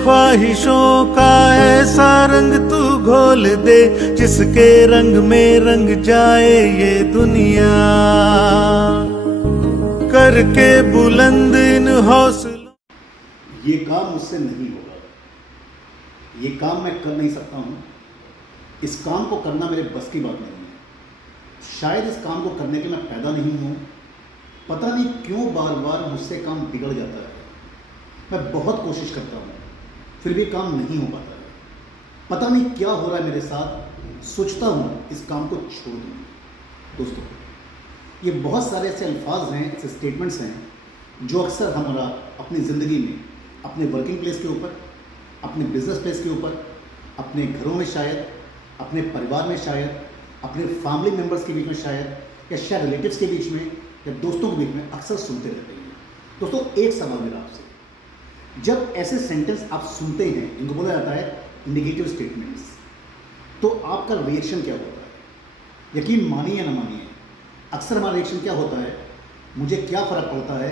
ख्वाहिशों का ऐसा रंग तू घोल दे जिसके रंग में रंग जाए ये दुनिया, करके बुलंद इन हौसलों। ये काम मुझसे नहीं होगा, ये काम मैं कर नहीं सकता हूँ, इस काम को करना मेरे बस की बात नहीं है। शायद इस काम को करने के मैं पैदा नहीं हूँ, पता नहीं क्यों बार बार मुझसे काम बिगड़ जाता है। मैं बहुत कोशिश करता हूँ फिर भी काम नहीं हो पाता है। पता नहीं क्या हो रहा है मेरे साथ, सोचता हूँ इस काम को छोड़ दूँ। दोस्तों, ये बहुत सारे ऐसे अल्फाज हैं, ऐसे स्टेटमेंट्स हैं जो अक्सर हमारा अपनी ज़िंदगी में, अपने वर्किंग प्लेस के ऊपर, अपने बिजनेस प्लेस के ऊपर, अपने घरों में शायद, अपने परिवार में शायद, अपने फैमिली मेम्बर्स के बीच में शायद, या शायद रिलेटिव्स के बीच में या दोस्तों के बीच में अक्सर सुनते रहते हैं। दोस्तों, एक सवाल मेरा आपसे, जब ऐसे सेंटेंस आप सुनते हैं इनको बोला जाता है नेगेटिव स्टेटमेंट्स, तो आपका रिएक्शन क्या होता है? यकीन मानिए या ना मानिए, अक्सर हमारा रिएक्शन क्या होता है, मुझे क्या फ़र्क पड़ता है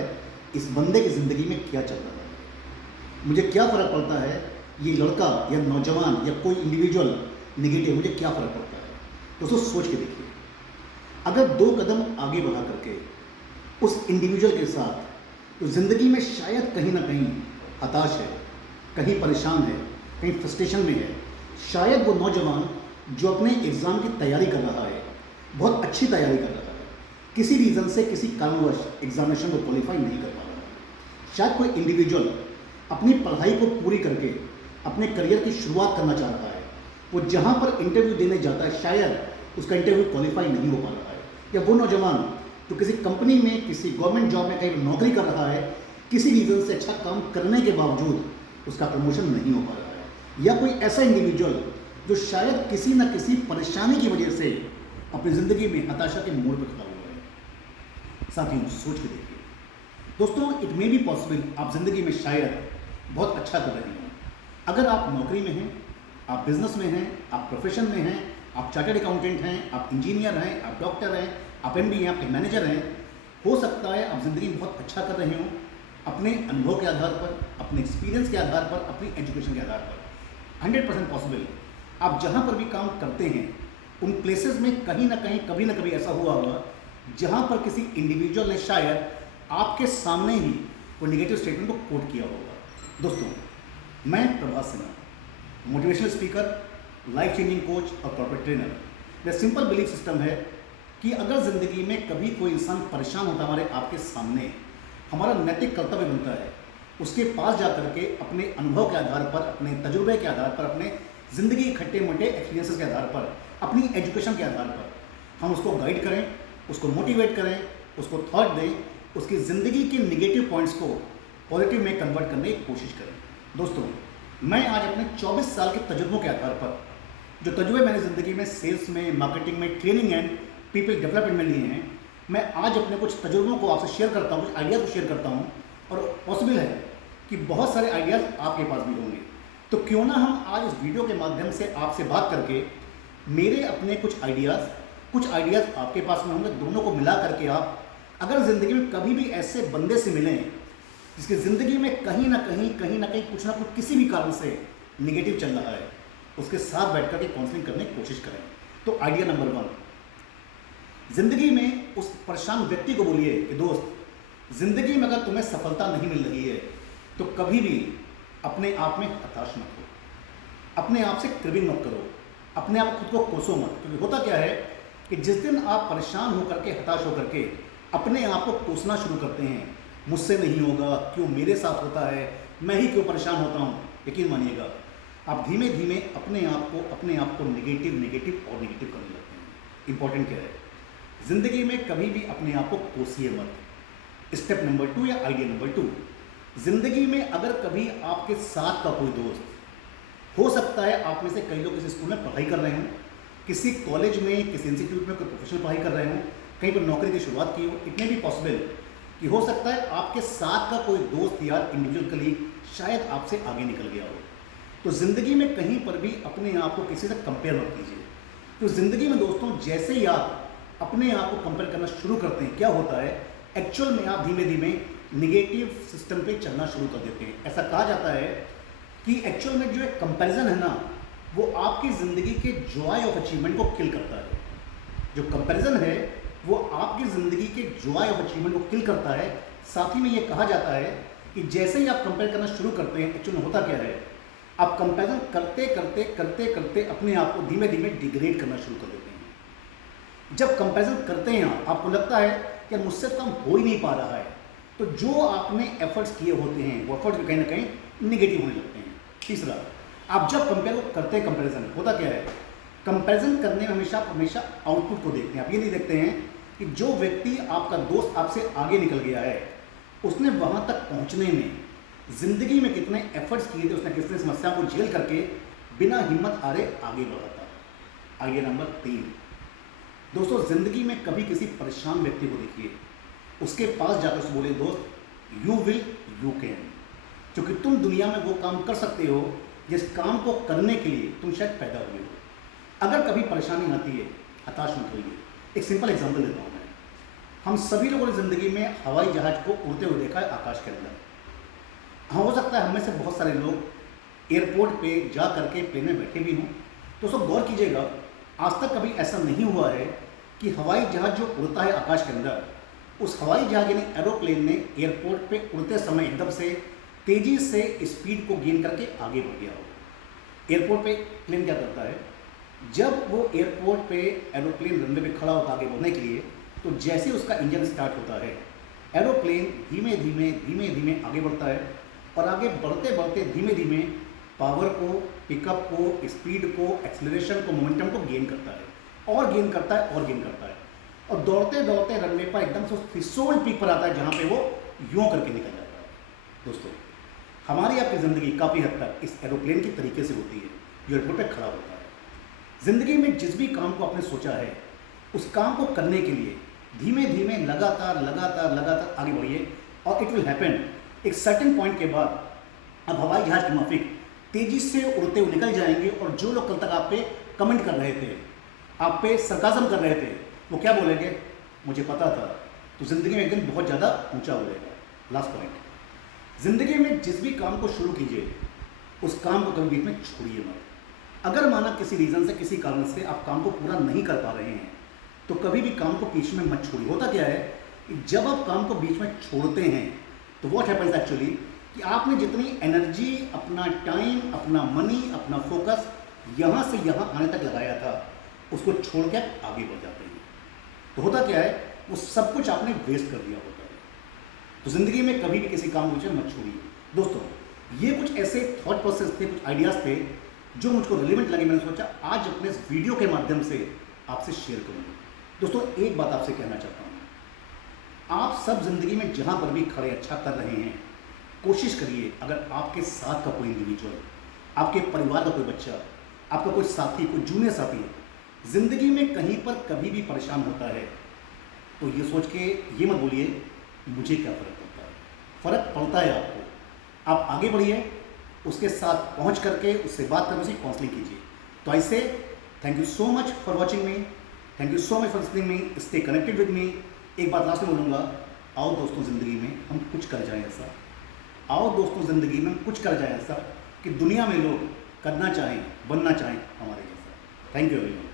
इस बंदे की ज़िंदगी में क्या चल रहा है, मुझे क्या फ़र्क पड़ता है ये लड़का या नौजवान या कोई इंडिविजुअल नेगेटिव, मुझे क्या फ़र्क पड़ता है। दोस्तों, सोच के देखिए, अगर 2 कदम आगे बढ़ा करके उस इंडिविजुअल के साथ, तो ज़िंदगी में शायद कहीं ना कहीं हताश है, कहीं परेशान है, कहीं फ्रस्ट्रेशन में है। शायद वो नौजवान जो अपने एग्ज़ाम की तैयारी कर रहा है, बहुत अच्छी तैयारी कर रहा है, किसी रीज़न से, किसी कारणवश एग्जामिनेशन को क्वालिफाई नहीं कर पा रहा है। शायद कोई इंडिविजुअल अपनी पढ़ाई को पूरी करके अपने करियर की शुरुआत करना चाह रहा है, वो जहाँ पर इंटरव्यू देने जाता है शायद उसका इंटरव्यू क्वालिफाई नहीं हो पा रहा है। या वो नौजवान जो किसी कंपनी में, किसी गवर्नमेंट जॉब में कहीं नौकरी कर रहा है, किसी रीज़न से अच्छा काम करने के बावजूद उसका प्रमोशन नहीं हो पा रहा है। या कोई ऐसा इंडिविजुअल जो शायद किसी न किसी परेशानी की वजह से अपनी ज़िंदगी में हताशा के मोड़ पर खड़ा हुआ है। साथियों, सोच के देखिए। दोस्तों, इट मे बी पॉसिबल आप ज़िंदगी में शायद बहुत अच्छा कर रहे हो। अगर आप नौकरी में हैं, आप बिजनेस में हैं, आप प्रोफेशन में हैं, आप चार्टर्ड अकाउंटेंट हैं, आप इंजीनियर हैं, आप डॉक्टर हैं, आप MBA हैं, आप मैनेजर हैं, हो सकता है आप ज़िंदगी में बहुत अच्छा कर रहे हो अपने अनुभव के आधार पर, अपने एक्सपीरियंस के आधार पर, अपनी एजुकेशन के आधार पर। 100% पॉसिबल आप जहाँ पर भी काम करते हैं उन प्लेसेस में कहीं ना कहीं, कभी ना कभी ऐसा हुआ होगा जहाँ पर किसी इंडिविजुअल ने शायद आपके सामने ही वो नेगेटिव स्टेटमेंट को कोट किया होगा। दोस्तों, मैं Prabhas Sinha, motivational speaker, life changing coach और कॉर्पोरेट ट्रेनर। मेरा सिंपल बिलीफ सिस्टम है कि अगर ज़िंदगी में कभी कोई इंसान परेशान होता हमारे आपके सामने, हमारा नैतिक कर्तव्य बनता है उसके पास जा करके अपने अनुभव के आधार पर, अपने तजुर्बे के आधार पर, अपने ज़िंदगी के खट्टे मोटे एक्सपीरियंसेस के आधार पर, अपनी एजुकेशन के आधार पर हम उसको गाइड करें, उसको मोटिवेट करें, उसको थॉट दें, उसकी ज़िंदगी के निगेटिव पॉइंट्स को पॉजिटिव में कन्वर्ट करने की कोशिश करें। दोस्तों, मैं आज अपने 24 साल के तजुर्बों के आधार पर, जो तजुर्बे मैंने ज़िंदगी में सेल्स में, मार्केटिंग में, ट्रेनिंग एंड पीपल डेवलपमेंट में लिए हैं, मैं आज अपने कुछ तजुर्बों को आपसे शेयर करता हूँ, कुछ आइडियाज़ को शेयर करता हूँ, और पॉसिबल है कि बहुत सारे आइडियाज़ आपके पास भी होंगे। तो क्यों ना हम आज इस वीडियो के माध्यम से आपसे बात करके मेरे अपने कुछ आइडियाज़ आपके पास में होंगे, दोनों को मिला करके आप अगर ज़िंदगी में कभी भी ऐसे बंदे से मिलें जिसकी ज़िंदगी में कहीं ना कहीं कुछ ना कुछ किसी भी कारण से निगेटिव चल रहा है, उसके साथ बैठ कर के काउंसलिंग करने की कोशिश करें। तो आइडिया नंबर 1, ज़िंदगी में उस परेशान व्यक्ति को बोलिए कि दोस्त, ज़िंदगी में अगर तुम्हें सफलता नहीं मिल रही है तो कभी भी अपने आप में हताश मत हो, अपने आप से क्रिबिंग मत करो, अपने आप खुद को कोसो मत। क्योंकि होता क्या है कि जिस दिन आप परेशान होकर के, हताश होकर के अपने आप को कोसना शुरू करते हैं, मुझसे नहीं होगा, क्यों मेरे साथ होता है, मैं ही क्यों परेशान होता हूँ, यकीन मानिएगा आप धीमे धीमे अपने आप को नेगेटिव और नेगेटिव करने लगते हैं। इंपॉर्टेंट क्या है, ज़िंदगी में कभी भी अपने आप को कोसिए मत। स्टेप नंबर 2 या आइडिया नंबर 2, ज़िंदगी में अगर कभी आपके साथ का कोई दोस्त, हो सकता है आप में से कई लोग किसी स्कूल में पढ़ाई कर रहे हों, किसी कॉलेज में, किसी इंस्टीट्यूट में कोई प्रोफेशनल पढ़ाई कर रहे हों, कहीं पर नौकरी की शुरुआत की हो, इट मे भी पॉसिबल कि हो सकता है आपके साथ का कोई दोस्त या इंडिविजुअल कलीग शायद आपसे आगे निकल गया हो। तो ज़िंदगी में कहीं पर भी अपने आप को किसी से कंपेयर मत कीजिए। तो ज़िंदगी में दोस्तों, जैसे ही आप अपने आप को कंपेयर करना शुरू करते हैं, क्या होता है, एक्चुअल में आप धीमे धीमे निगेटिव सिस्टम पे चलना शुरू कर देते हैं। ऐसा कहा जाता है कि एक्चुअल में जो एक कंपैरिजन है ना, वो आपकी ज़िंदगी के जॉय ऑफ अचीवमेंट को किल करता है। जो कंपैरिजन है वो आपकी ज़िंदगी के जॉय ऑफ अचीवमेंट को किल करता है। साथ ही में ये कहा जाता है कि जैसे ही आप कंपेयर करना शुरू करते हैं, एक्चुअल में होता क्या है, आप कंपैरिजन करते करते करते करते अपने आप को धीमे धीमे डिग्रेड करना शुरू कर देते हैं। जब कंपैरिजन करते हैं आपको लगता है कि मुझसे काम हो ही नहीं पा रहा है, तो जो आपने एफर्ट्स किए होते हैं वो एफर्ट्स भी कहीं ना कहीं निगेटिव होने लगते हैं। तीसरा, आप जब कंपेयर करते हैं, कंपैरिजन होता क्या है, कंपैरिजन करने में हमेशा आउटपुट को देखते हैं। आप ये नहीं देखते हैं कि जो व्यक्ति आपका दोस्त आपसे आगे निकल गया है, उसने वहाँ तक पहुँचने में ज़िंदगी में कितने एफर्ट्स किए थे, उसने कितने समस्याओं को झेल करके बिना हिम्मत हारे आगे बढ़ा था। आइए नंबर 3, दोस्तों ज़िंदगी में कभी किसी परेशान व्यक्ति को देखिए, उसके पास जाकर उससे बोले दोस्त यू विल यू कैन, क्योंकि तुम दुनिया में वो काम कर सकते हो जिस काम को करने के लिए तुम शायद पैदा हुए हो। अगर कभी परेशानी आती है, हताश मत होइए। एक सिंपल एग्जांपल देता हूँ मैं। हम सभी लोगों ने ज़िंदगी में हवाई जहाज़ को उड़ते हुए देखा है आकाश के अंदर। हाँ, हो सकता है हम में से बहुत सारे लोग एयरपोर्ट पे जा करके प्लेन में बैठे भी हों। तो सब गौर कीजिएगा, आज तक कभी ऐसा नहीं हुआ है कि हवाई जहाज़ जो उड़ता है आकाश के अंदर, उस हवाई जहाज़ यानी एरोप्लेन ने एयरपोर्ट पे उड़ते समय एकदम से तेज़ी से स्पीड को गेन करके आगे बढ़ गया हो। एयरपोर्ट पे प्लेन क्या करता है, जब वो एयरपोर्ट पे एरोप्लेन रनवे पे खड़ा होता है आगे बढ़ने के लिए, तो जैसे उसका इंजन स्टार्ट होता है, एरोप्लेन धीमे धीमे धीमे धीमे आगे बढ़ता है और आगे बढ़ते बढ़ते धीमे धीमे पावर को, पिकअप को, स्पीड को, एक्सेलरेशन को, मोमेंटम को गेन करता है और गेन करता है और गेन करता है और दौड़ते दौड़ते रनवे पर एकदम से थ्रेशोल्ड पीक पर आता है जहाँ पे वो यूँ करके निकल जाता है। दोस्तों, हमारी आपकी ज़िंदगी काफ़ी हद तक इस एरोप्लेन की तरीके से होती है जो एयरपोर्ट पर खड़ा होता है। ज़िंदगी में जिस भी काम को आपने सोचा है, उस काम को करने के लिए धीमे धीमे लगातार लगातार लगातार आगे बढ़िए और इट विल हैपन। एक सर्टेन पॉइंट के बाद अब हवाई जहाज़ के माफिक तेज़ी से उड़ते हुए निकल जाएंगे और जो लोग कल तक आप पे कमेंट कर रहे थे, आप पे सरकाज़म कर रहे थे, वो क्या बोलेंगे, मुझे पता था, तो ज़िंदगी में एक दिन बहुत ज़्यादा ऊंचा उड़ेगा। लास्ट पॉइंट, ज़िंदगी में जिस भी काम को शुरू कीजिए, उस काम को कभी बीच में छोड़िए मत। अगर माना किसी रीज़न से, किसी कारण से आप काम को पूरा नहीं कर पा रहे हैं, तो कभी भी काम को बीच में मत छोड़िए। होता क्या है कि जब आप काम को बीच में छोड़ते हैं तो व्हाट हैपेंस एक्चुअली कि आपने जितनी एनर्जी, अपना टाइम, अपना मनी, अपना फोकस यहाँ से यहाँ आने तक लगाया था, उसको छोड़ के आप आगे बढ़ जाते हैं। तो होता क्या है, वो सब कुछ आपने वेस्ट कर दिया होता है। तो ज़िंदगी में कभी भी किसी काम को बीच में मत छोड़िए। दोस्तों, ये कुछ ऐसे थॉट प्रोसेस थे, कुछ आइडियाज़ थे जो मुझको रिलेवेंट लगे। मैंने सोचा आज अपने इस वीडियो के माध्यम से आपसे शेयर करूँगा। दोस्तों, एक बात आपसे कहना चाहता हूँ, आप सब ज़िंदगी में जहाँ पर भी खड़े अच्छा कर रहे हैं, कोशिश करिए अगर आपके साथ का कोई इंडिविजुअल, आपके परिवार का कोई बच्चा, आपका कोई साथी, कोई जूनियर साथी ज़िंदगी में कहीं पर कभी भी परेशान होता है, तो ये सोच के ये मत बोलिए मुझे क्या फ़र्क पड़ता है। फ़र्क पड़ता है आपको। आप आगे बढ़िए, उसके साथ पहुँच करके उससे बात करके उसकी काउंसलिंग कीजिए। तो आई से thank you so much for watching me, thank you so much for listening me, stay connected with me. एक बात लास्ट में बोलूँगा, आओ दोस्तों ज़िंदगी में हम कुछ कर जाएं ऐसा, आओ दोस्तों ज़िंदगी में हम कुछ कर जाएं ऐसा कि दुनिया में लोग करना चाहें, बनना चाहें हमारे जैसा। Thank you everyone.